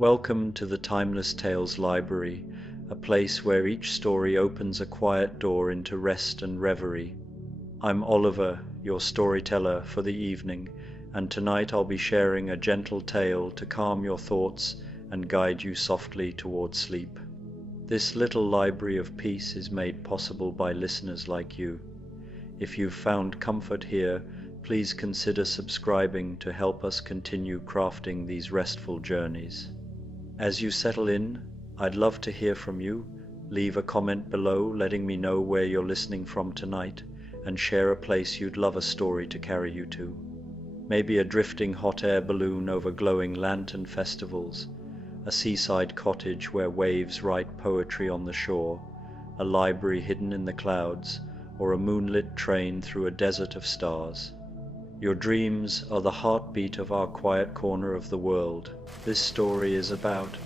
Welcome to the Timeless Tales Library, a place where each story opens a quiet door into rest and reverie. I'm Oliver, your storyteller for the evening, and tonight I'll be sharing a gentle tale to calm your thoughts and guide you softly towards sleep. This little library of peace is made possible by listeners like you. If you've found comfort here, please consider subscribing to help us continue crafting these restful journeys. As you settle in, I'd love to hear from you. Leave a comment below letting me know where you're listening from tonight, and share a place you'd love a story to carry you to. Maybe a drifting hot air balloon over glowing lantern festivals, a seaside cottage where waves write poetry on the shore, a library hidden in the clouds, or a moonlit train through a desert of stars. Your dreams are the heartbeat of our quiet corner of the world. This story is about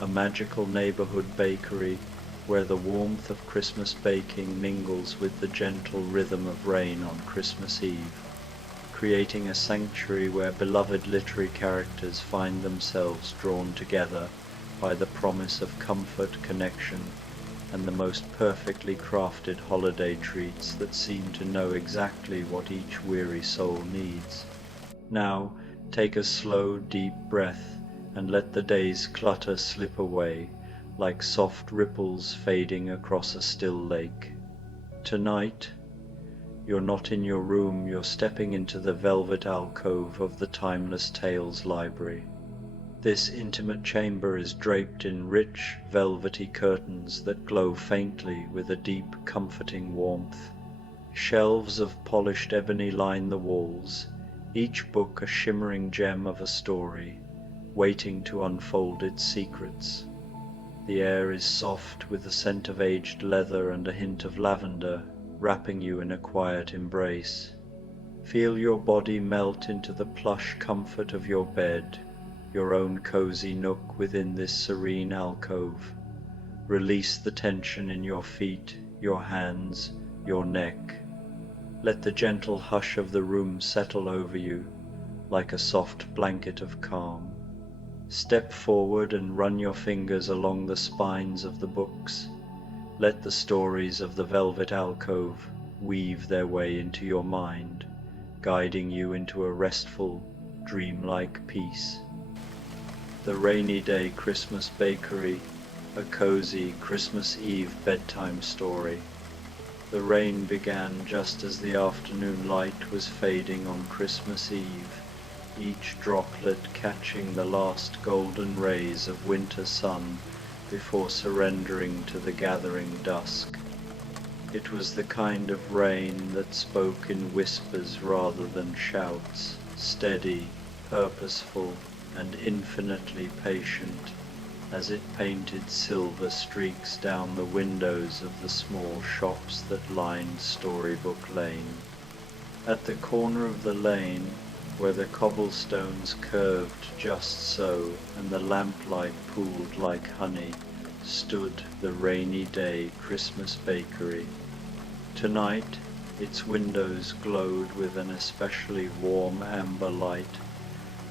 a magical neighborhood bakery where the warmth of Christmas baking mingles with the gentle rhythm of rain on Christmas Eve, creating a sanctuary where beloved literary characters find themselves drawn together by the promise of comfort, connection, and the most perfectly crafted holiday treats that seem to know exactly what each weary soul needs. Now, take a slow, deep breath and let the day's clutter slip away like soft ripples fading across a still lake. Tonight, you're not in your room, you're stepping into the velvet alcove of the Timeless Tales Library. This intimate chamber is draped in rich, velvety curtains that glow faintly with a deep, comforting warmth. Shelves of polished ebony line the walls, each book a shimmering gem of a story, waiting to unfold its secrets. The air is soft with the scent of aged leather and a hint of lavender, wrapping you in a quiet embrace. Feel your body melt into the plush comfort of your bed, your own cozy nook within this serene alcove. Release the tension in your feet, your hands, your neck. Let the gentle hush of the room settle over you like a soft blanket of calm. Step forward and run your fingers along the spines of the books. Let the stories of the velvet alcove weave their way into your mind, guiding you into a restful, dreamlike peace. The Rainy Day Christmas Bakery, a cozy Christmas Eve bedtime story. The rain began just as the afternoon light was fading on Christmas Eve, each droplet catching the last golden rays of winter sun before surrendering to the gathering dusk. It was the kind of rain that spoke in whispers rather than shouts, steady, purposeful, and infinitely patient, as it painted silver streaks down the windows of the small shops that lined Storybook Lane. At the corner of the lane, where the cobblestones curved just so and the lamplight pooled like honey, stood the Rainy Day Christmas Bakery. Tonight, its windows glowed with an especially warm amber light,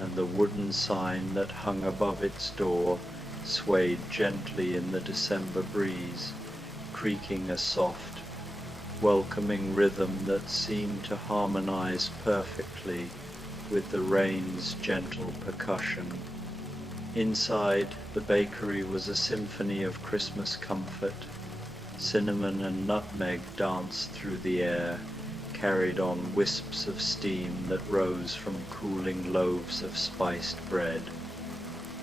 and the wooden sign that hung above its door swayed gently in the December breeze, creaking a soft, welcoming rhythm that seemed to harmonize perfectly with the rain's gentle percussion. Inside, the bakery was a symphony of Christmas comfort. Cinnamon and nutmeg danced through the air, carried on wisps of steam that rose from cooling loaves of spiced bread.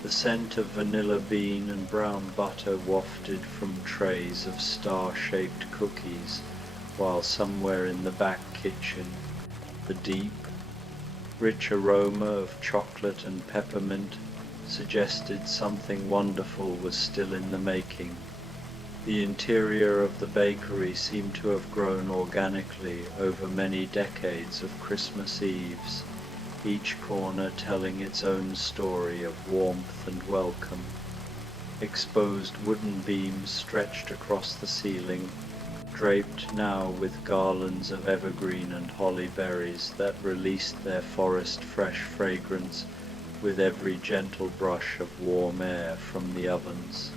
The scent of vanilla bean and brown butter wafted from trays of star-shaped cookies, while somewhere in the back kitchen, the deep, rich aroma of chocolate and peppermint suggested something wonderful was still in the making. The interior of the bakery seemed to have grown organically over many decades of Christmas Eves, each corner telling its own story of warmth and welcome. Exposed wooden beams stretched across the ceiling, draped now with garlands of evergreen and holly berries that released their forest-fresh fragrance with every gentle brush of warm air from the ovens.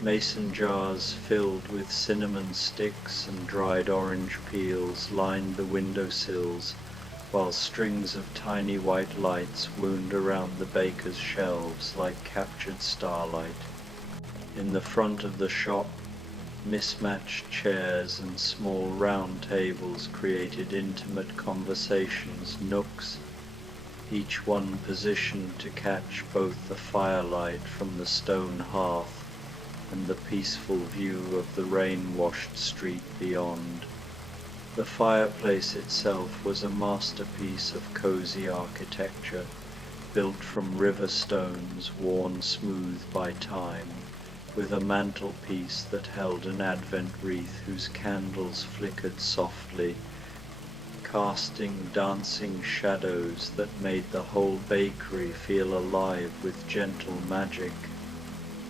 Mason jars filled with cinnamon sticks and dried orange peels lined the window sills, while strings of tiny white lights wound around the baker's shelves like captured starlight. In the front of the shop, mismatched chairs and small round tables created intimate conversations nooks, each one positioned to catch both the firelight from the stone hearth and the peaceful view of the rain-washed street beyond. The fireplace itself was a masterpiece of cozy architecture, built from river stones worn smooth by time, with a mantelpiece that held an Advent wreath whose candles flickered softly, casting dancing shadows that made the whole bakery feel alive with gentle magic.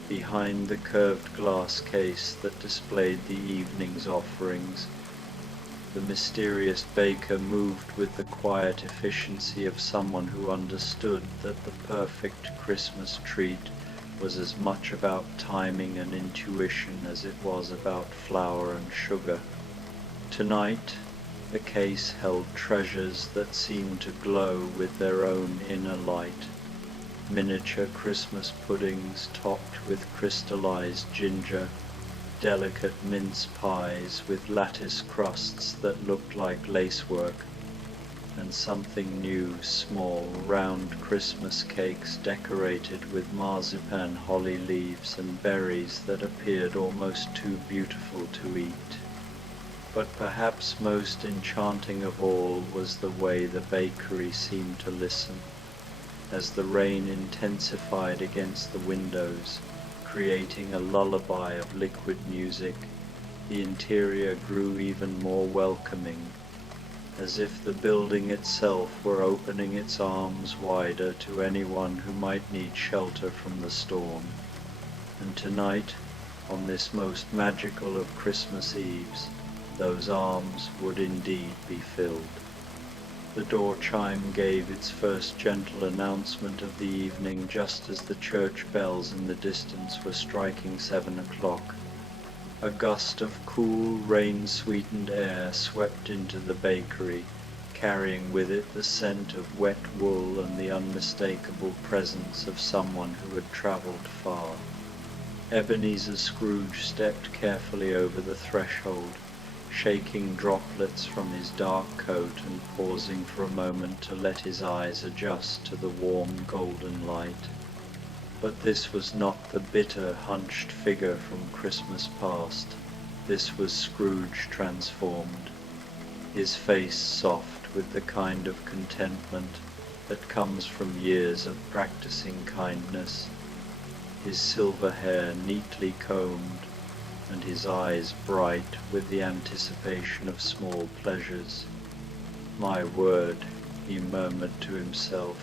Behind the curved glass case that displayed the evening's offerings, the mysterious baker moved with the quiet efficiency of someone who understood that the perfect Christmas treat was as much about timing and intuition as it was about flour and sugar. Tonight, the case held treasures that seemed to glow with their own inner light. Miniature Christmas puddings topped with crystallized ginger, delicate mince pies with lattice crusts that looked like lacework, and something new, small, round Christmas cakes decorated with marzipan holly leaves and berries that appeared almost too beautiful to eat. But perhaps most enchanting of all was the way the bakery seemed to listen. As the rain intensified against the windows, creating a lullaby of liquid music, the interior grew even more welcoming, as if the building itself were opening its arms wider to anyone who might need shelter from the storm. And tonight, on this most magical of Christmas Eves, those arms would indeed be filled. The door chime gave its first gentle announcement of the evening just as the church bells in the distance were striking 7 o'clock. A gust of cool, rain-sweetened air swept into the bakery, carrying with it the scent of wet wool and the unmistakable presence of someone who had travelled far. Ebenezer Scrooge stepped carefully over the threshold, shaking droplets from his dark coat and pausing for a moment to let his eyes adjust to the warm golden light. But this was not the bitter, hunched figure from Christmas past. This was Scrooge transformed, his face soft with the kind of contentment that comes from years of practicing kindness, his silver hair neatly combed, and his eyes bright with the anticipation of small pleasures. "My word," he murmured to himself,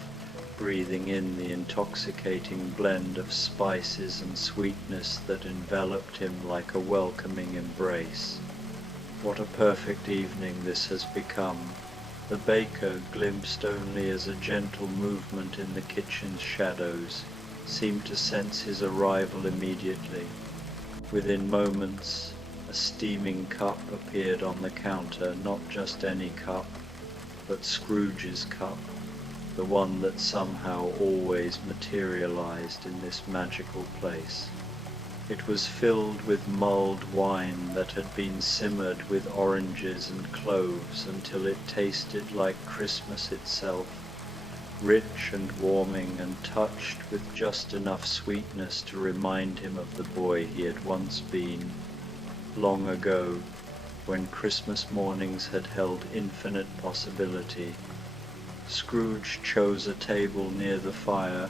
breathing in the intoxicating blend of spices and sweetness that enveloped him like a welcoming embrace. "What a perfect evening this has become." The baker, glimpsed only as a gentle movement in the kitchen's shadows, seemed to sense his arrival immediately. Within moments, a steaming cup appeared on the counter, not just any cup, but Scrooge's cup, the one that somehow always materialized in this magical place. It was filled with mulled wine that had been simmered with oranges and cloves until it tasted like Christmas itself, rich and warming and touched with just enough sweetness to remind him of the boy he had once been, long ago, when Christmas mornings had held infinite possibility. Scrooge chose a table near the fire,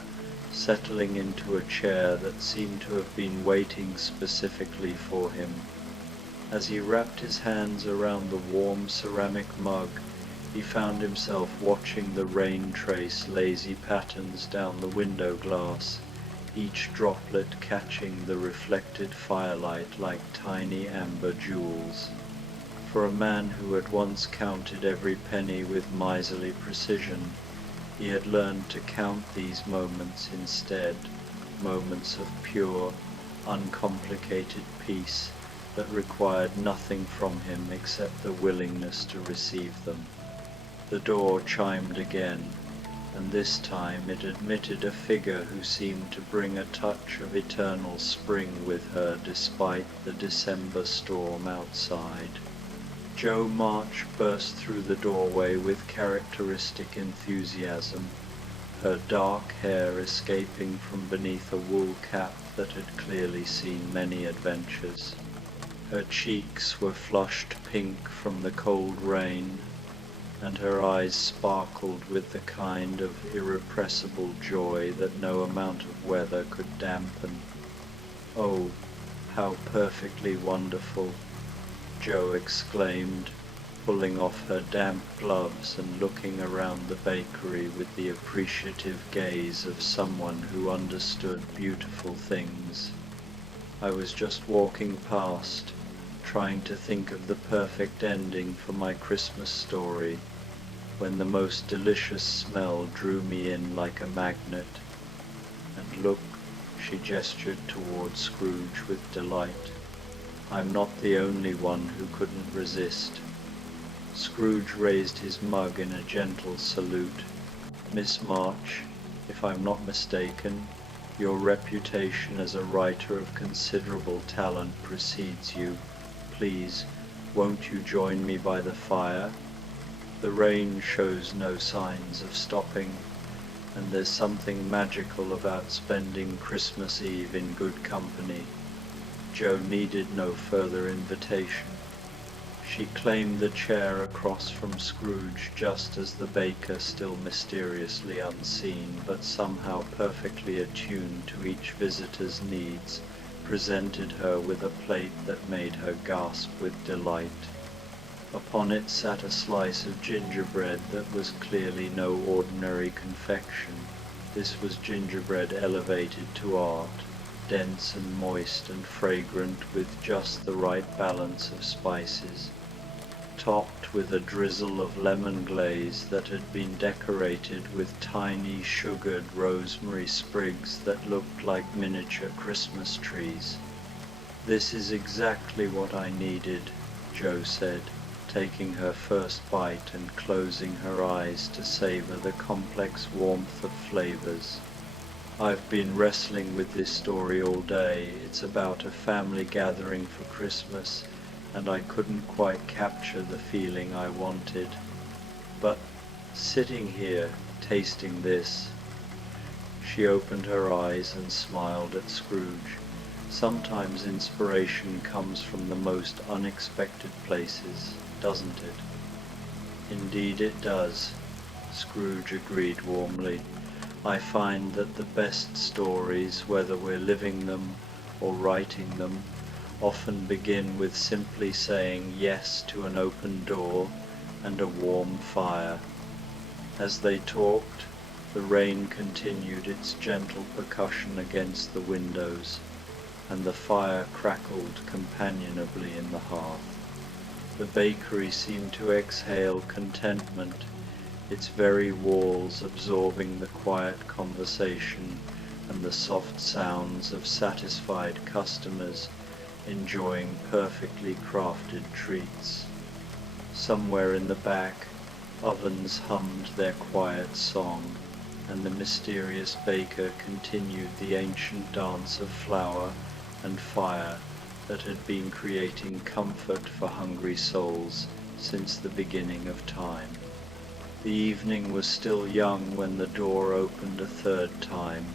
settling into a chair that seemed to have been waiting specifically for him. As he wrapped his hands around the warm ceramic mug, he found himself watching the rain trace lazy patterns down the window glass, each droplet catching the reflected firelight like tiny amber jewels. For a man who had once counted every penny with miserly precision, He had learned to count these moments instead, moments of pure, uncomplicated peace that required nothing from him except the willingness to receive them. The door chimed again, and this time it admitted a figure who seemed to bring a touch of eternal spring with her despite the December storm outside. Jo March burst through the doorway with characteristic enthusiasm, her dark hair escaping from beneath a wool cap that had clearly seen many adventures. Her cheeks were flushed pink from the cold rain, and her eyes sparkled with the kind of irrepressible joy that no amount of weather could dampen. "Oh, how perfectly wonderful!" Jo exclaimed, pulling off her damp gloves and looking around the bakery with the appreciative gaze of someone who understood beautiful things. "I was just walking past, trying to think of the perfect ending for my Christmas story, when the most delicious smell drew me in like a magnet. And look," she gestured toward Scrooge with delight, "I'm not the only one who couldn't resist." Scrooge raised his mug in a gentle salute. "Miss March, if I'm not mistaken, your reputation as a writer of considerable talent precedes you. Please, won't you join me by the fire? The rain shows no signs of stopping, and there's something magical about spending Christmas Eve in good company." Jo needed no further invitation. She claimed the chair across from Scrooge just as the baker, still mysteriously unseen, but somehow perfectly attuned to each visitor's needs, presented her with a plate that made her gasp with delight. Upon it sat a slice of gingerbread that was clearly no ordinary confection. This was gingerbread elevated to art, dense and moist and fragrant with just the right balance of spices, topped with a drizzle of lemon glaze that had been decorated with tiny sugared rosemary sprigs that looked like miniature Christmas trees. "This is exactly what I needed," Jo said, taking her first bite and closing her eyes to savor the complex warmth of flavors. "I've been wrestling with this story all day. It's about a family gathering for Christmas, and I couldn't quite capture the feeling I wanted. But sitting here, tasting this..." She opened her eyes and smiled at Scrooge. "Sometimes inspiration comes from the most unexpected places, doesn't it?" "Indeed it does," Scrooge agreed warmly. "I find that the best stories, whether we're living them or writing them, often begin with simply saying yes to an open door and a warm fire." As they talked, the rain continued its gentle percussion against the windows, and the fire crackled companionably in the hearth. The bakery seemed to exhale contentment, its very walls absorbing the quiet conversation and the soft sounds of satisfied customers enjoying perfectly crafted treats. Somewhere in the back, ovens hummed their quiet song, and the mysterious baker continued the ancient dance of flour and fire that had been creating comfort for hungry souls since the beginning of time. The evening was still young when the door opened a third time,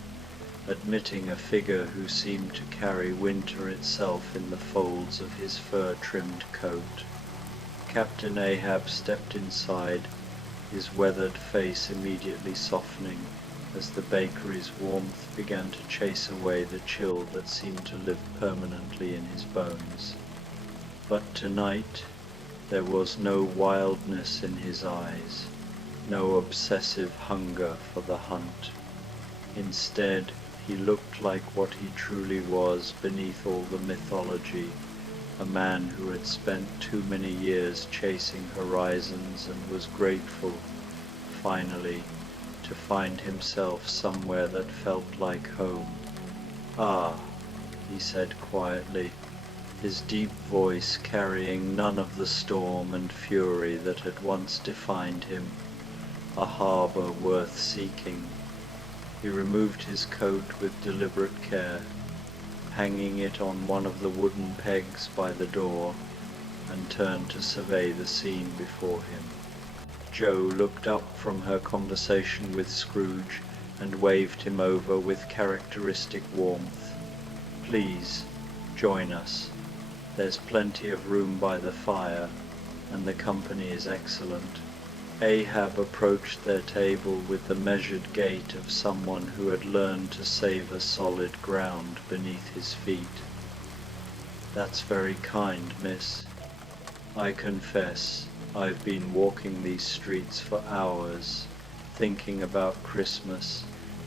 admitting a figure who seemed to carry winter itself in the folds of his fur-trimmed coat. Captain Ahab stepped inside, his weathered face immediately softening as the bakery's warmth began to chase away the chill that seemed to live permanently in his bones. But tonight there was no wildness in his eyes, no obsessive hunger for the hunt. Instead, he looked like what he truly was beneath all the mythology, a man who had spent too many years chasing horizons and was grateful, finally, to find himself somewhere that felt like home. "Ah," he said quietly, his deep voice carrying none of the storm and fury that had once defined him. "A harbour worth seeking." He removed his coat with deliberate care, hanging it on one of the wooden pegs by the door, and turned to survey the scene before him. Jo looked up from her conversation with Scrooge and waved him over with characteristic warmth. "Please, join us. There's plenty of room by the fire, and the company is excellent." Ahab approached their table with the measured gait of someone who had learned to savour solid ground beneath his feet. "That's very kind, miss. I confess I've been walking these streets for hours, thinking about Christmas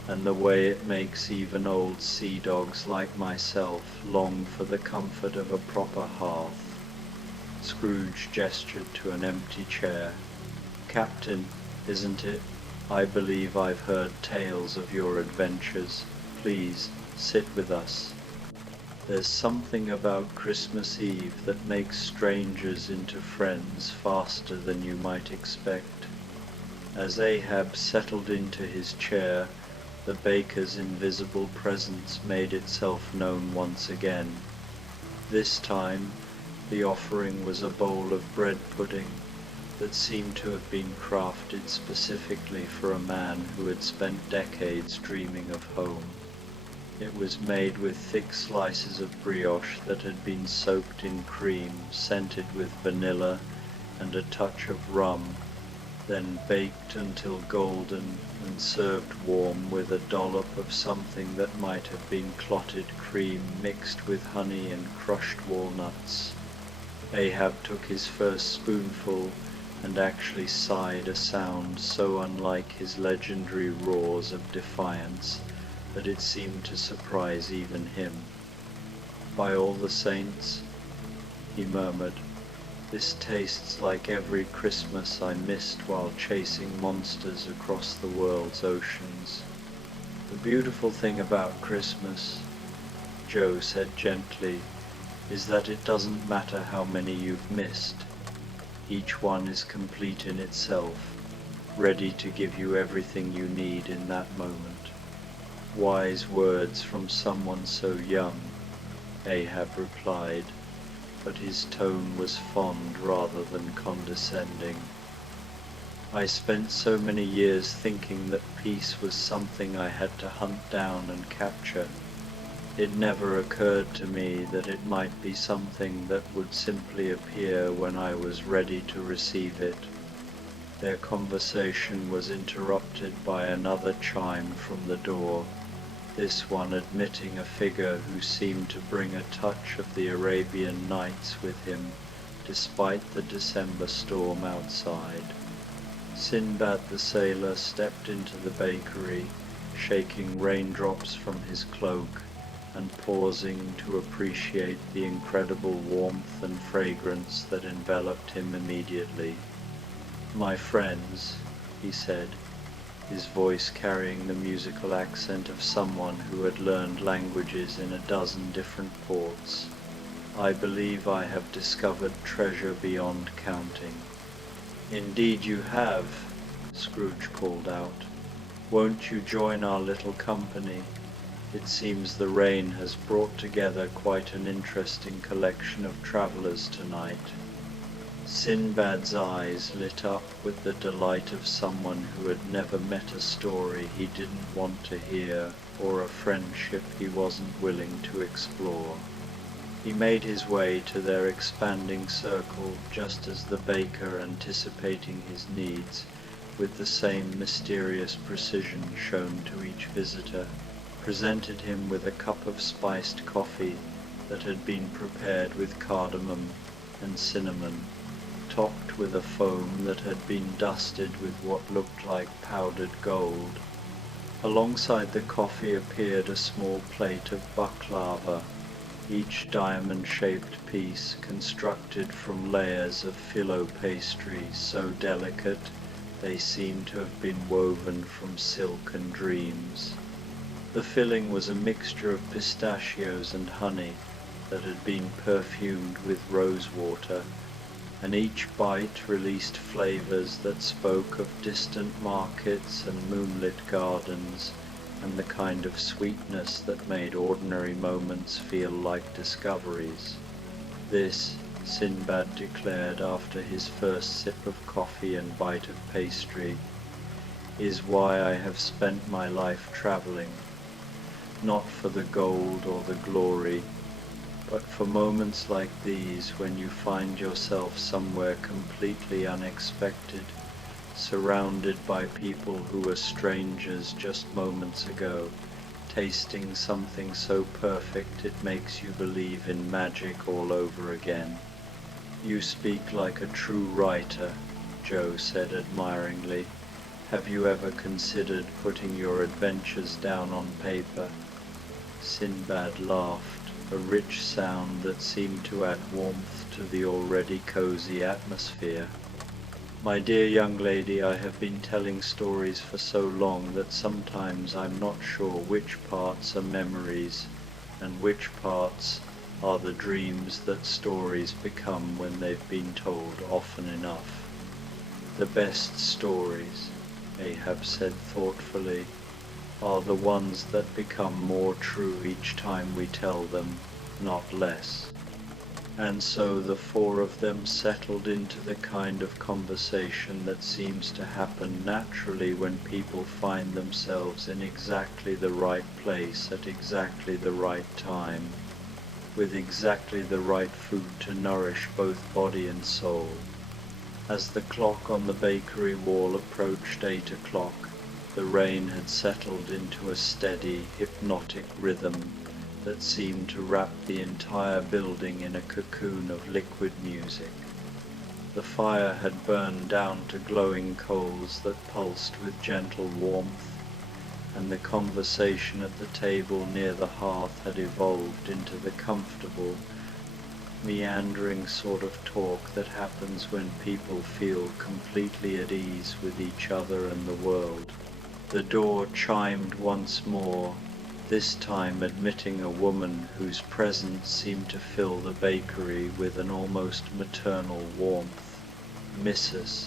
and the way it makes even old sea dogs like myself long for the comfort of a proper hearth." Scrooge gestured to an empty chair. "Captain, isn't it? I believe I've heard tales of your adventures. Please, sit with us. There's something about Christmas Eve that makes strangers into friends faster than you might expect." As Ahab settled into his chair, the baker's invisible presence made itself known once again. This time, the offering was a bowl of bread pudding that seemed to have been crafted specifically for a man who had spent decades dreaming of home. It was made with thick slices of brioche that had been soaked in cream, scented with vanilla and a touch of rum, then baked until golden and served warm with a dollop of something that might have been clotted cream mixed with honey and crushed walnuts. Ahab took his first spoonful and actually sighed a sound so unlike his legendary roars of defiance that it seemed to surprise even him. "By all the saints," he murmured, "this tastes like every Christmas I missed while chasing monsters across the world's oceans." "The beautiful thing about Christmas," Jo said gently, "is that it doesn't matter how many you've missed. Each one is complete in itself, ready to give you everything you need in that moment." "Wise words from someone so young," Ahab replied, but his tone was fond rather than condescending. "I spent so many years thinking that peace was something I had to hunt down and capture. It never occurred to me that it might be something that would simply appear when I was ready to receive it." Their conversation was interrupted by another chime from the door, this one admitting a figure who seemed to bring a touch of the Arabian Nights with him, despite the December storm outside. Sinbad the sailor stepped into the bakery, shaking raindrops from his cloak and pausing to appreciate the incredible warmth and fragrance that enveloped him immediately. "My friends," he said, his voice carrying the musical accent of someone who had learned languages in a dozen different ports, "I believe I have discovered treasure beyond counting." "Indeed you have," Scrooge called out. "Won't you join our little company? It seems the rain has brought together quite an interesting collection of travellers tonight." Sinbad's eyes lit up with the delight of someone who had never met a story he didn't want to hear or a friendship he wasn't willing to explore. He made his way to their expanding circle just as the baker, anticipating his needs with the same mysterious precision shown to each visitor, presented him with a cup of spiced coffee that had been prepared with cardamom and cinnamon, topped with a foam that had been dusted with what looked like powdered gold. Alongside the coffee appeared a small plate of baklava, each diamond-shaped piece constructed from layers of filo pastry so delicate They seemed to have been woven from silk and dreams. The filling was a mixture of pistachios and honey that had been perfumed with rose water, and each bite released flavors that spoke of distant markets and moonlit gardens, and the kind of sweetness that made ordinary moments feel like discoveries. This, Sinbad declared after his first sip of coffee and bite of pastry, is why I have spent my life traveling, not for the gold or the glory, but for moments like these when you find yourself somewhere completely unexpected, surrounded by people who were strangers just moments ago, tasting something so perfect it makes you believe in magic all over again. You speak like a true writer, Joe said admiringly. Have you ever considered putting your adventures down on paper? Sinbad laughed, a rich sound that seemed to add warmth to the already cozy atmosphere. My dear young lady, I have been telling stories for so long that sometimes I'm not sure which parts are memories and which parts are the dreams that stories become when they've been told often enough. The best stories, Ahab said thoughtfully, are the ones that become more true each time we tell them, not less. And so the four of them settled into the kind of conversation that seems to happen naturally when people find themselves in exactly the right place at exactly the right time, with exactly the right food to nourish both body and soul. As the clock on the bakery wall approached 8 o'clock, the rain had settled into a steady, hypnotic rhythm that seemed to wrap the entire building in a cocoon of liquid music. The fire had burned down to glowing coals that pulsed with gentle warmth, and the conversation at the table near the hearth had evolved into the comfortable, meandering sort of talk that happens when people feel completely at ease with each other and the world. The door chimed once more, this time admitting a woman whose presence seemed to fill the bakery with an almost maternal warmth. Mrs.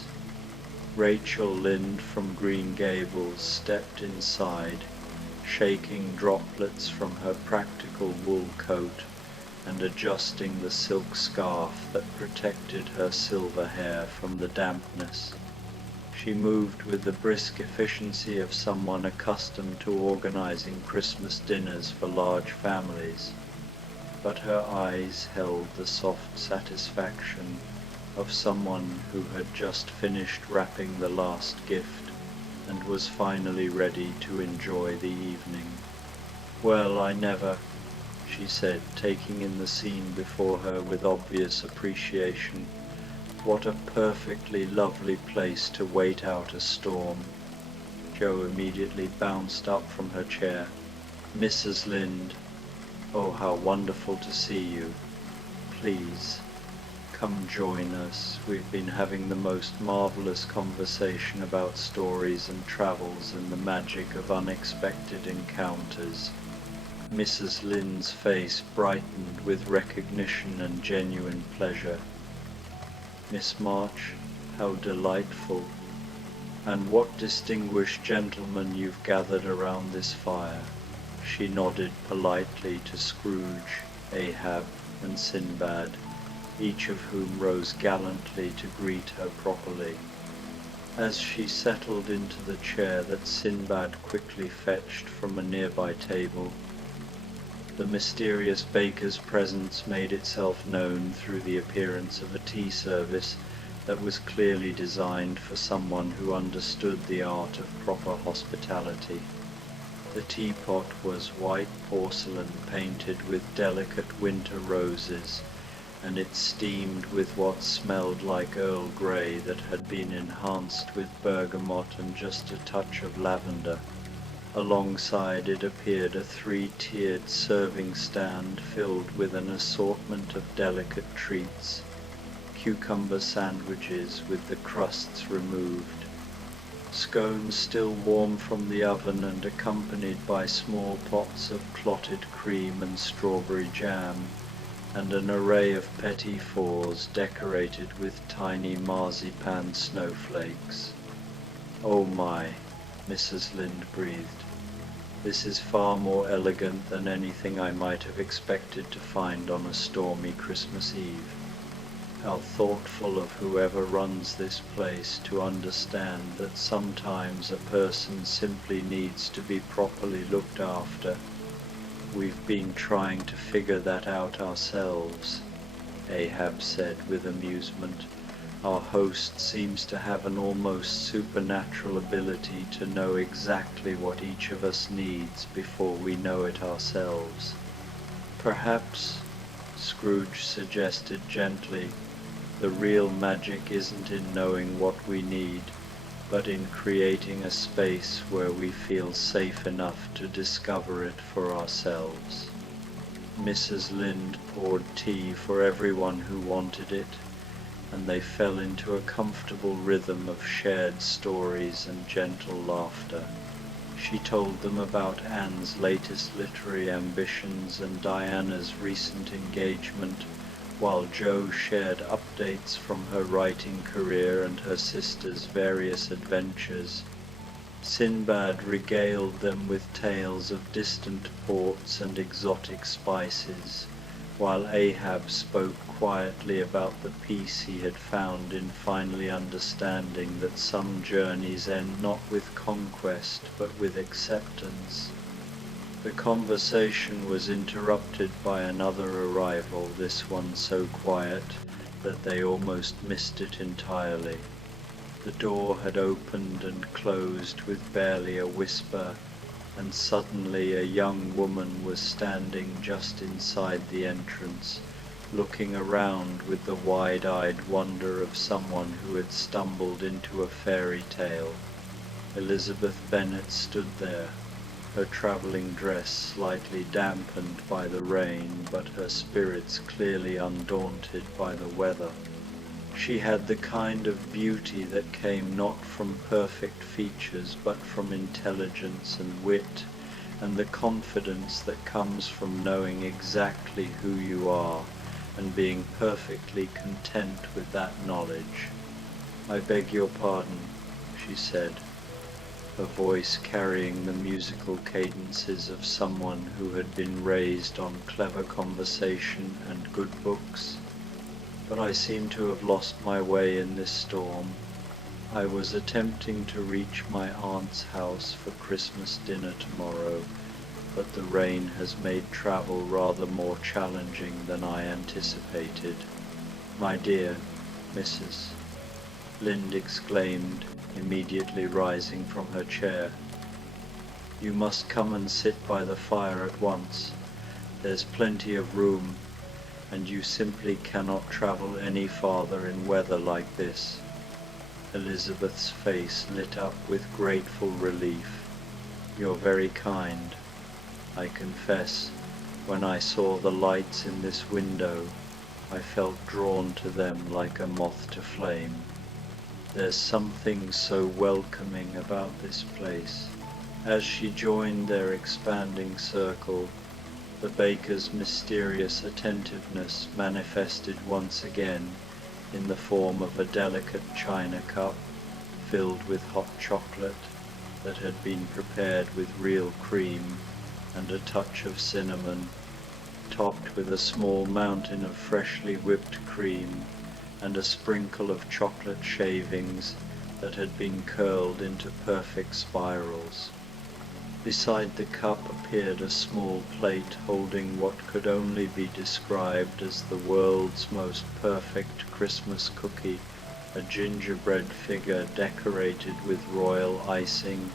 Rachel Lynde from Green Gables stepped inside, shaking droplets from her practical wool coat and adjusting the silk scarf that protected her silver hair from the dampness. She moved with the brisk efficiency of someone accustomed to organizing Christmas dinners for large families, but her eyes held the soft satisfaction of someone who had just finished wrapping the last gift and was finally ready to enjoy the evening. "Well, I never," she said, taking in the scene before her with obvious appreciation. "What a perfectly lovely place to wait out a storm." Jo immediately bounced up from her chair. "Mrs. Lynde, oh, how wonderful to see you. Please, come join us. We've been having the most marvelous conversation about stories and travels and the magic of unexpected encounters." Mrs. Lynde's face brightened with recognition and genuine pleasure. "Miss March, how delightful. And what distinguished gentlemen you've gathered around this fire." She nodded politely to Scrooge, Ahab, and Sinbad, each of whom rose gallantly to greet her properly. As she settled into the chair that Sinbad quickly fetched from a nearby table, the mysterious baker's presence made itself known through the appearance of a tea service that was clearly designed for someone who understood the art of proper hospitality. The teapot was white porcelain painted with delicate winter roses, and it steamed with what smelled like Earl Grey that had been enhanced with bergamot and just a touch of lavender. Alongside it appeared a three-tiered serving stand filled with an assortment of delicate treats, cucumber sandwiches with the crusts removed, Scones still warm from the oven and accompanied by small pots of clotted cream and strawberry jam, and an array of petit fours decorated with tiny marzipan snowflakes. "Oh my," Mrs. Lynde breathed. "This is far more elegant than anything I might have expected to find on a stormy Christmas Eve. How thoughtful of whoever runs this place to understand that sometimes a person simply needs to be properly looked after. We've been trying to figure that out ourselves," Ahab said with amusement. "Our host seems to have an almost supernatural ability to know exactly what each of us needs before we know it ourselves." "Perhaps," Scrooge suggested gently, "the real magic isn't in knowing what we need, but in creating a space where we feel safe enough to discover it for ourselves." Mrs. Lynde poured tea for everyone who wanted it, and they fell into a comfortable rhythm of shared stories and gentle laughter. She told them about Anne's latest literary ambitions and Diana's recent engagement, while Jo shared updates from her writing career and her sister's various adventures. Sinbad regaled them with tales of distant ports and exotic spices, while Ahab spoke quietly about the peace he had found in finally understanding that some journeys end not with conquest but with acceptance. The conversation was interrupted by another arrival, this one so quiet that they almost missed it entirely. The door had opened and closed with barely a whisper, and suddenly a young woman was standing just inside the entrance, looking around with the wide-eyed wonder of someone who had stumbled into a fairy tale. Elizabeth Bennet stood there, her travelling dress slightly dampened by the rain, but her spirits clearly undaunted by the weather. She had the kind of beauty that came not from perfect features but from intelligence and wit, and the confidence that comes from knowing exactly who you are and being perfectly content with that knowledge. "I beg your pardon," she said, her voice carrying the musical cadences of someone who had been raised on clever conversation and good books. "But I seem to have lost my way in this storm. I was attempting to reach my aunt's house for Christmas dinner tomorrow, but the rain has made travel rather more challenging than I anticipated." "My dear Mrs." Lynde exclaimed, immediately rising from her chair, "you must come and sit by the fire at once. There's plenty of room, and you simply cannot travel any farther in weather like this." Elizabeth's face lit up with grateful relief. "You're very kind. I confess, when I saw the lights in this window, I felt drawn to them like a moth to flame. There's something so welcoming about this place." As she joined their expanding circle, the baker's mysterious attentiveness manifested once again in the form of a delicate china cup filled with hot chocolate that had been prepared with real cream and a touch of cinnamon, topped with a small mountain of freshly whipped cream and a sprinkle of chocolate shavings that had been curled into perfect spirals. Beside the cup appeared a small plate holding what could only be described as the world's most perfect Christmas cookie, a gingerbread figure decorated with royal icing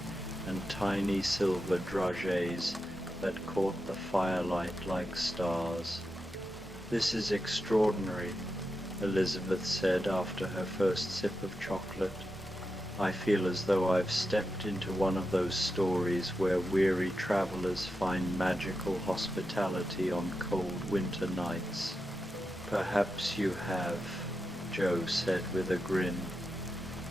and tiny silver dragées that caught the firelight like stars. "This is extraordinary," Elizabeth said after her first sip of chocolate. "I feel as though I've stepped into one of those stories where weary travelers find magical hospitality on cold winter nights." "Perhaps you have," Jo said with a grin.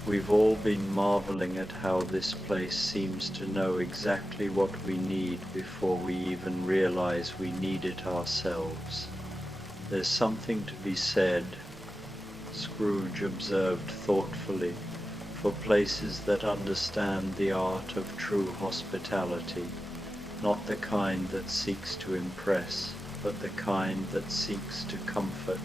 We've all been marveling at how this place seems to know exactly what we need before we even realize we need it ourselves. There's something to be said, Scrooge observed thoughtfully, for places that understand the art of true hospitality, not the kind that seeks to impress, but the kind that seeks to comfort.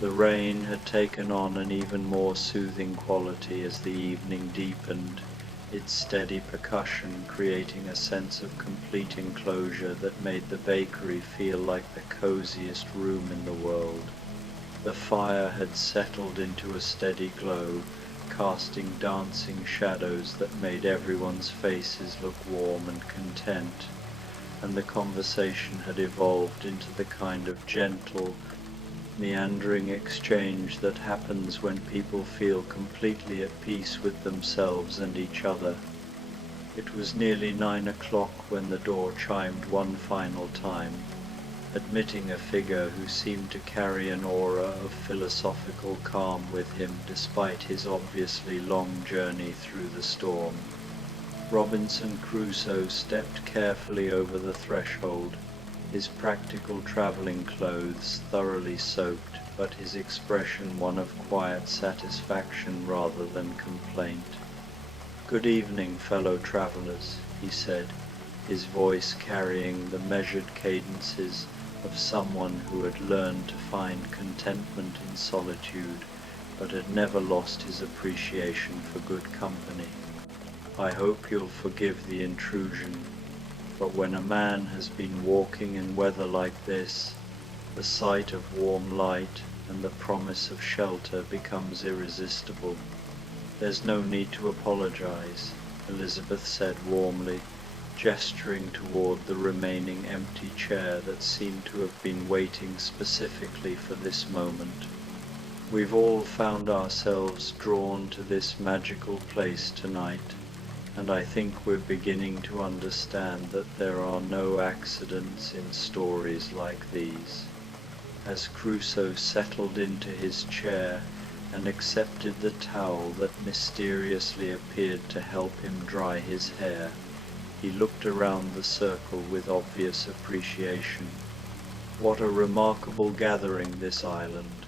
The rain had taken on an even more soothing quality as the evening deepened, its steady percussion creating a sense of complete enclosure that made the bakery feel like the coziest room in the world. The fire had settled into a steady glow, casting dancing shadows that made everyone's faces look warm and content, and the conversation had evolved into the kind of gentle, meandering exchange that happens when people feel completely at peace with themselves and each other. It was nearly 9 o'clock when the door chimed one final time, admitting a figure who seemed to carry an aura of philosophical calm with him despite his obviously long journey through the storm. Robinson Crusoe stepped carefully over the threshold, his practical travelling clothes thoroughly soaked, but his expression one of quiet satisfaction rather than complaint. "Good evening, fellow travellers," he said, his voice carrying the measured cadences of someone who had learned to find contentment in solitude, but had never lost his appreciation for good company. "I hope you'll forgive the intrusion, but when a man has been walking in weather like this, the sight of warm light and the promise of shelter becomes irresistible." "There's no need to apologize," Elizabeth said warmly, gesturing toward the remaining empty chair that seemed to have been waiting specifically for this moment. "We've all found ourselves drawn to this magical place tonight, and I think we're beginning to understand that there are no accidents in stories like these." As Crusoe settled into his chair and accepted the towel that mysteriously appeared to help him dry his hair, he looked around the circle with obvious appreciation. What a remarkable gathering, this island!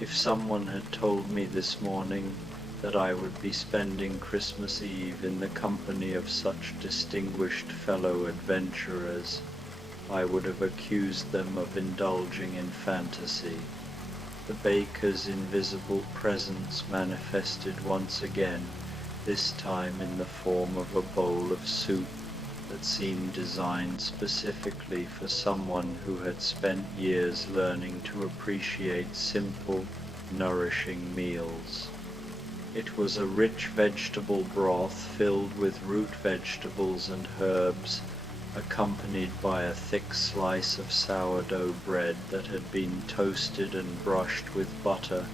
If someone had told me this morning that I would be spending Christmas Eve in the company of such distinguished fellow adventurers, I would have accused them of indulging in fantasy. The baker's invisible presence manifested once again, this time in the form of a bowl of soup that seemed designed specifically for someone who had spent years learning to appreciate simple, nourishing meals. It was a rich vegetable broth filled with root vegetables and herbs, accompanied by a thick slice of sourdough bread that had been toasted and brushed with butter,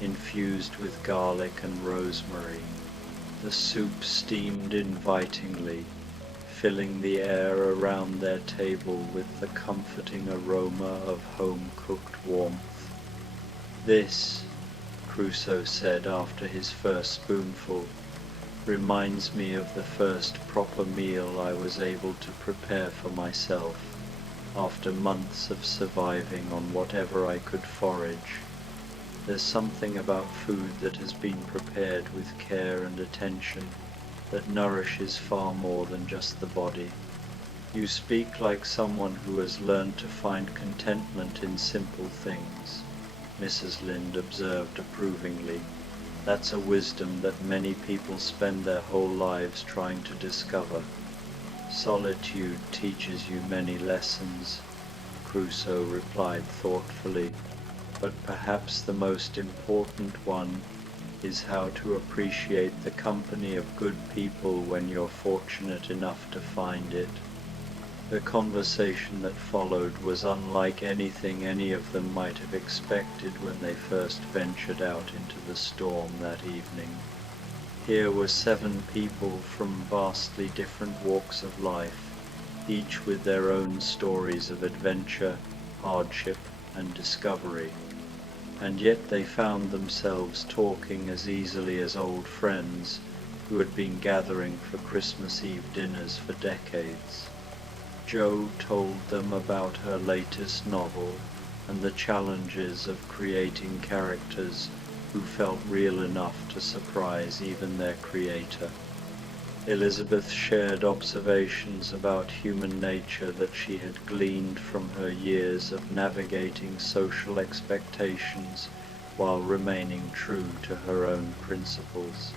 infused with garlic and rosemary. The soup steamed invitingly, filling the air around their table with the comforting aroma of home-cooked warmth. "This," Crusoe said after his first spoonful, "reminds me of the first proper meal I was able to prepare for myself, after months of surviving on whatever I could forage. There's something about food that has been prepared with care and attention that nourishes far more than just the body." "You speak like someone who has learned to find contentment in simple things," Mrs. Lynde observed approvingly. "That's a wisdom that many people spend their whole lives trying to discover." "Solitude teaches you many lessons," Crusoe replied thoughtfully, "but perhaps the most important one is how to appreciate the company of good people when you're fortunate enough to find it." The conversation that followed was unlike anything any of them might have expected when they first ventured out into the storm that evening. Here were 7 people from vastly different walks of life, each with their own stories of adventure, hardship, and discovery. and yet they found themselves talking as easily as old friends who had been gathering for Christmas Eve dinners for decades. Jo told them about her latest novel and the challenges of creating characters who felt real enough to surprise even their creator. Elizabeth shared observations about human nature that she had gleaned from her years of navigating social expectations while remaining true to her own principles.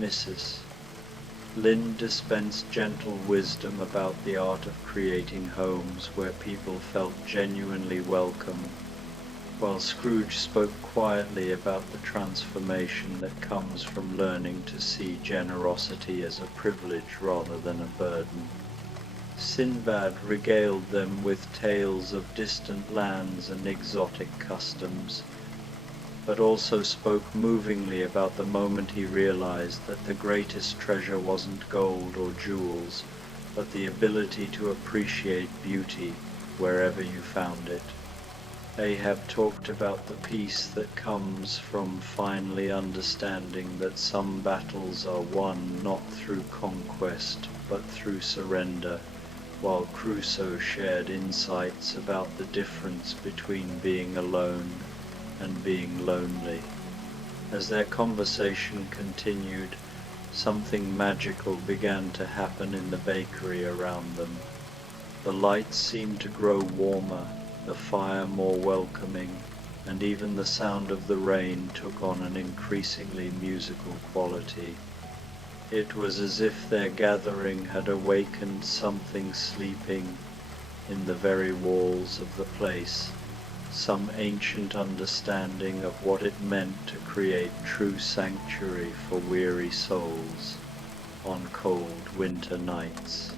Mrs. Lynn dispensed gentle wisdom about the art of creating homes where people felt genuinely welcome, while Scrooge spoke quietly about the transformation that comes from learning to see generosity as a privilege rather than a burden. Sinbad regaled them with tales of distant lands and exotic customs, but also spoke movingly about the moment he realized that the greatest treasure wasn't gold or jewels, but the ability to appreciate beauty wherever you found it. Ahab talked about the peace that comes from finally understanding that some battles are won not through conquest but through surrender, while Crusoe shared insights about the difference between being alone and being lonely. As their conversation continued, something magical began to happen in the bakery around them. The lights seemed to grow warmer, the fire more welcoming, and even the sound of the rain took on an increasingly musical quality. It was as if their gathering had awakened something sleeping in the very walls of the place, some ancient understanding of what it meant to create true sanctuary for weary souls on cold winter nights.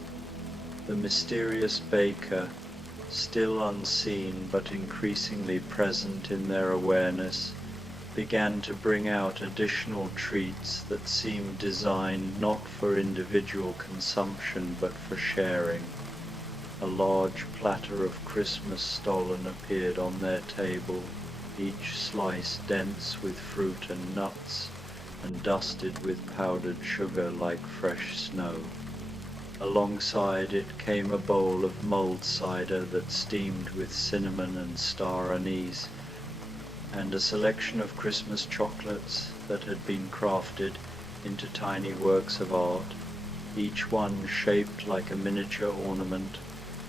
The mysterious baker, still unseen but increasingly present in their awareness, began to bring out additional treats that seemed designed not for individual consumption but for sharing. A large platter of Christmas stollen appeared on their table, each slice dense with fruit and nuts, and dusted with powdered sugar like fresh snow. Alongside it came a bowl of mulled cider that steamed with cinnamon and star anise, and a selection of Christmas chocolates that had been crafted into tiny works of art, each one shaped like a miniature ornament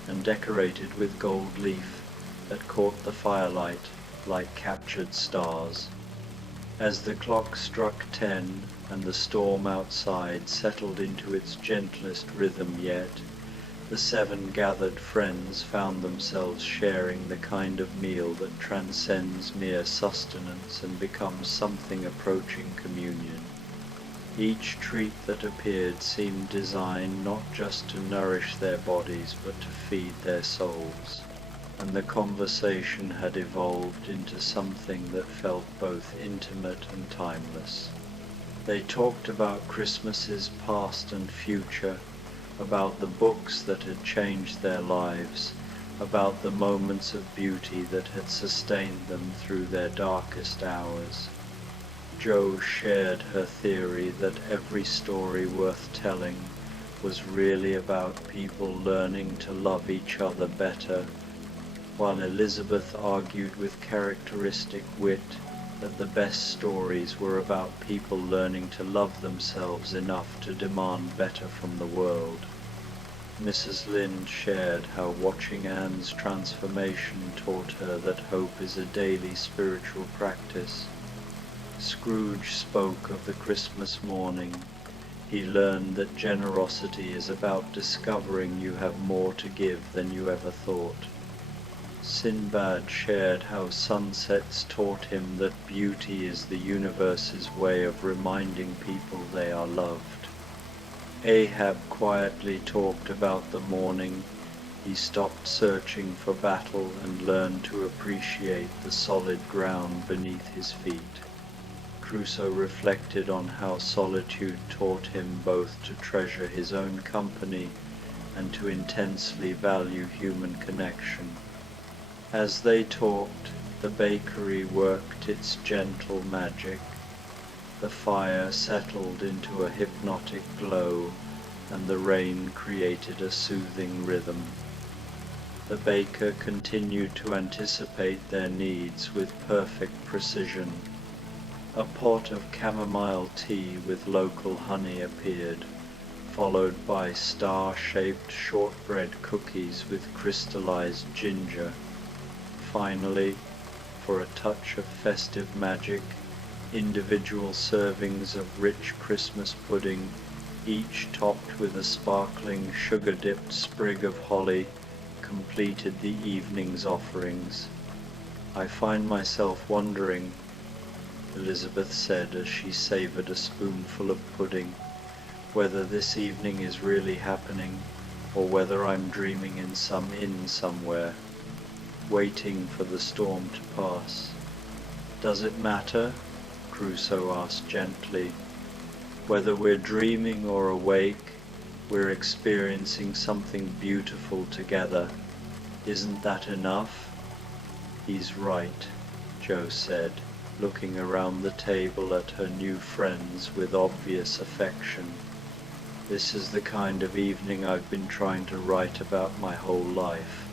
and decorated with gold leaf that caught the firelight like captured stars. As the clock struck 10 and the storm outside settled into its gentlest rhythm yet, the 7 gathered friends found themselves sharing the kind of meal that transcends mere sustenance and becomes something approaching communion. Each treat that appeared seemed designed not just to nourish their bodies but to feed their souls, and the conversation had evolved into something that felt both intimate and timeless. They talked about Christmases past and future, about the books that had changed their lives, about the moments of beauty that had sustained them through their darkest hours. Jo shared her theory that every story worth telling was really about people learning to love each other better, while Elizabeth argued with characteristic wit that the best stories were about people learning to love themselves enough to demand better from the world. Mrs. Lynde shared how watching Anne's transformation taught her that hope is a daily spiritual practice. Scrooge spoke of the Christmas morning. He learned that generosity is about discovering you have more to give than you ever thought. Sinbad shared how sunsets taught him that beauty is the universe's way of reminding people they are loved. Ahab quietly talked about the morning he stopped searching for battle and learned to appreciate the solid ground beneath his feet. Crusoe reflected on how solitude taught him both to treasure his own company and to intensely value human connection. As they talked, The bakery worked its gentle magic. The fire settled into a hypnotic glow, and the rain created a soothing rhythm. The baker continued to anticipate their needs with perfect precision. A pot of chamomile tea with local honey appeared, followed by star-shaped shortbread cookies with crystallized ginger. Finally, for a touch of festive magic, individual servings of rich Christmas pudding, each topped with a sparkling sugar-dipped sprig of holly, completed the evening's offerings. "I find myself wondering," Elizabeth said as she savoured a spoonful of pudding, "whether this evening is really happening, or whether I'm dreaming in some inn somewhere, waiting for the storm to pass." "Does it matter?" Crusoe asked gently. "Whether we're dreaming or awake, we're experiencing something beautiful together. Isn't that enough?" "He's right," Jo said, looking around the table at her new friends with obvious affection. "This is the kind of evening I've been trying to write about my whole life,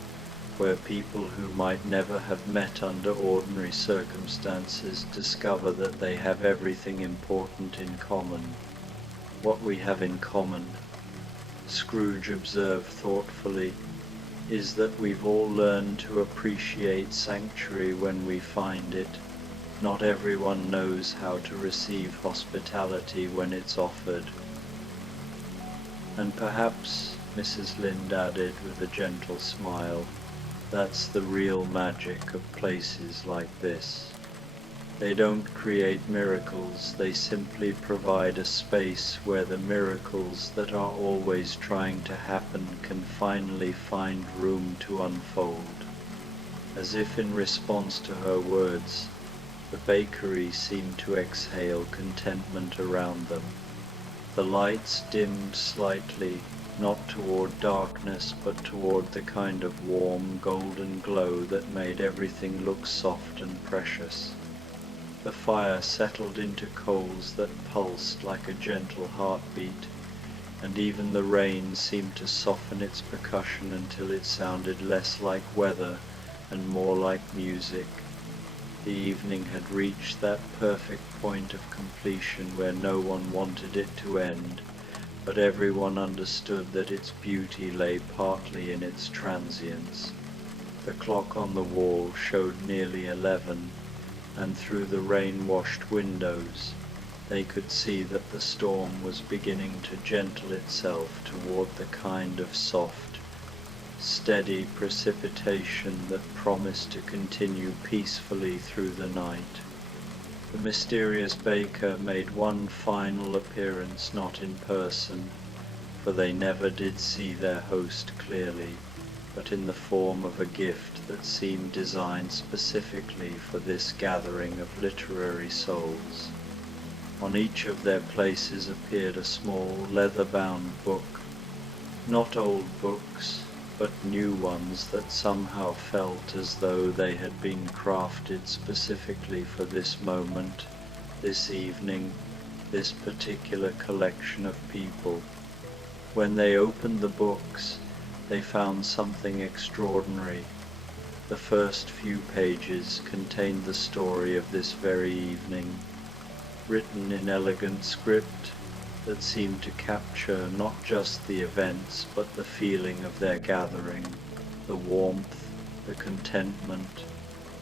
where people who might never have met under ordinary circumstances discover that they have everything important in common." "What we have in common," Scrooge observed thoughtfully, "is that we've all learned to appreciate sanctuary when we find it. Not everyone knows how to receive hospitality when it's offered." "And perhaps," Mrs. Lynde added with a gentle smile, "that's the real magic of places like this. They don't create miracles, they simply provide a space where the miracles that are always trying to happen can finally find room to unfold." As if in response to her words, the bakery seemed to exhale contentment around them. The lights dimmed slightly, not toward darkness, but toward the kind of warm golden glow that made everything look soft and precious. The fire settled into coals that pulsed like a gentle heartbeat, and even the rain seemed to soften its percussion until it sounded less like weather and more like music. The evening had reached that perfect point of completion where no one wanted it to end, but everyone understood that its beauty lay partly in its transience. The clock on the wall showed nearly 11, and through the rain-washed windows they could see that the storm was beginning to gentle itself toward the kind of soft, steady precipitation that promised to continue peacefully through the night. The mysterious baker made one final appearance, not in person, for they never did see their host clearly, but in the form of a gift that seemed designed specifically for this gathering of literary souls. On each of their places appeared a small leather-bound book, not old books, but new ones that somehow felt as though they had been crafted specifically for this moment, this evening, this particular collection of people. When they opened the books, they found something extraordinary. The first few pages contained the story of this very evening, written in elegant script that seemed to capture not just the events but the feeling of their gathering, the warmth, the contentment,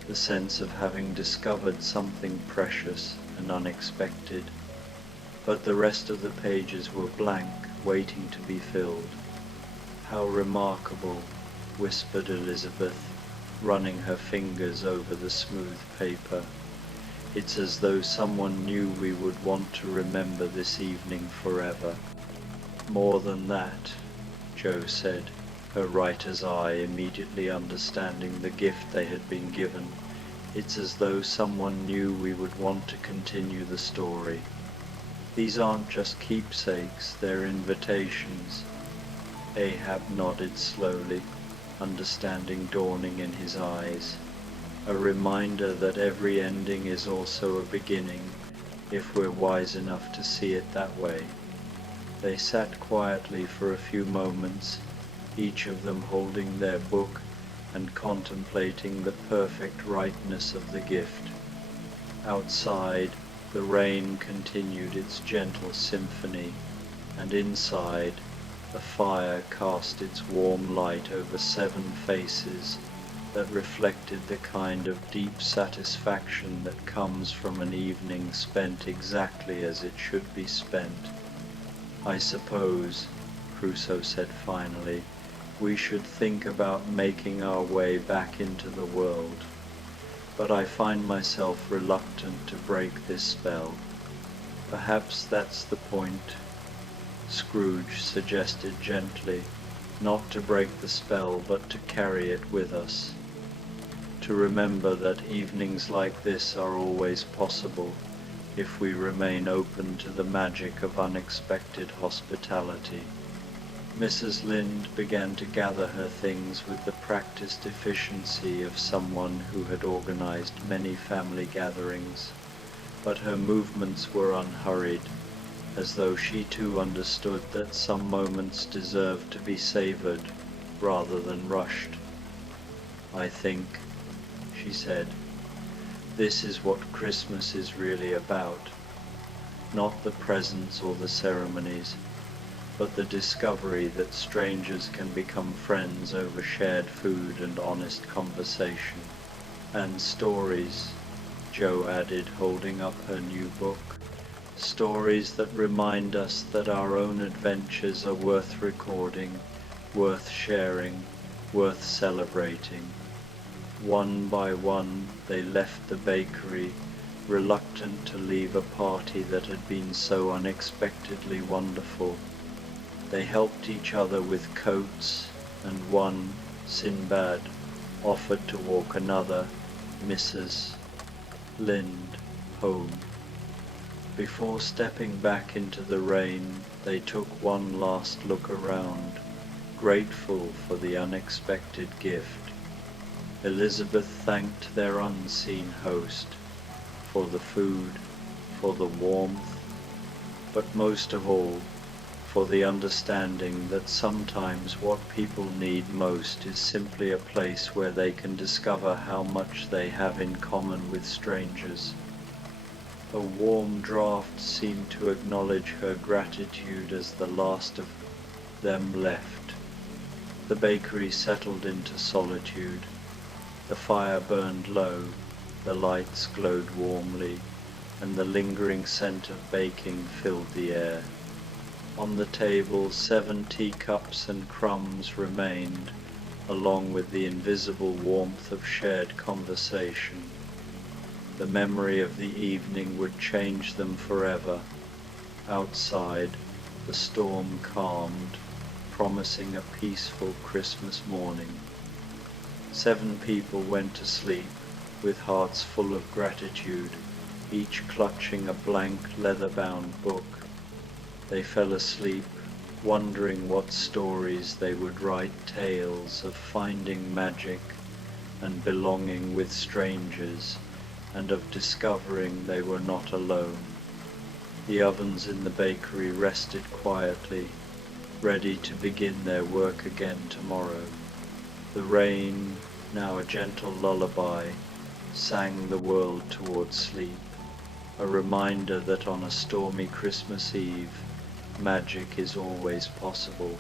the sense of having discovered something precious and unexpected. But the rest of the pages were blank, waiting to be filled. "How remarkable," whispered Elizabeth, running her fingers over the smooth paper. "It's as though someone knew we would want to remember this evening forever." "More than that," Jo said, her writer's eye immediately understanding the gift they had been given. "It's as though someone knew we would want to continue the story. These aren't just keepsakes, they're invitations." Ahab nodded slowly, understanding dawning in his eyes. a reminder that every ending is also a beginning, if we're wise enough to see it that way. They sat quietly for a few moments, each of them holding their book and contemplating the perfect rightness of the gift. Outside, the rain continued its gentle symphony, and inside, the fire cast its warm light over 7 faces that reflected the kind of deep satisfaction that comes from an evening spent exactly as it should be spent. "I suppose," Crusoe said finally, "we should think about making our way back into the world. But I find myself reluctant to break this spell. Perhaps that's the point," Scrooge suggested gently, "not to break the spell, but to carry it with us. To remember that evenings like this are always possible, if we remain open to the magic of unexpected hospitality." Mrs. Lynde began to gather her things with the practiced efficiency of someone who had organized many family gatherings, but her movements were unhurried, as though she too understood that some moments deserved to be savored rather than rushed. "I think," she said, "this is what Christmas is really about. Not the presents or the ceremonies, but the discovery that strangers can become friends over shared food and honest conversation. And stories," Jo added, holding up her new book. "Stories that remind us that our own adventures are worth recording, worth sharing, worth celebrating." One by one they left the bakery, reluctant to leave a party that had been so unexpectedly wonderful. They helped each other with coats, and one, Sinbad, offered to walk another, Mrs. Lynde, home. Before stepping back into the rain, they took one last look around, grateful for the unexpected gift. Elizabeth thanked their unseen host, for the food, for the warmth, but most of all, for the understanding that sometimes what people need most is simply a place where they can discover how much they have in common with strangers. A warm draught seemed to acknowledge her gratitude as the last of them left. The bakery settled into solitude. The fire burned low, the lights glowed warmly, and the lingering scent of baking filled the air. On the table 7 teacups and crumbs remained, along with the invisible warmth of shared conversation. The memory of the evening would change them forever. Outside, the storm calmed, promising a peaceful Christmas morning. 7 people went to sleep, with hearts full of gratitude, each clutching a blank leather-bound book. They fell asleep, wondering what stories they would write, tales of finding magic and belonging with strangers, and of discovering they were not alone. The ovens in the bakery rested quietly, ready to begin their work again tomorrow. The rain, now a gentle lullaby, sang the world toward sleep, a reminder that on a stormy Christmas Eve, magic is always possible.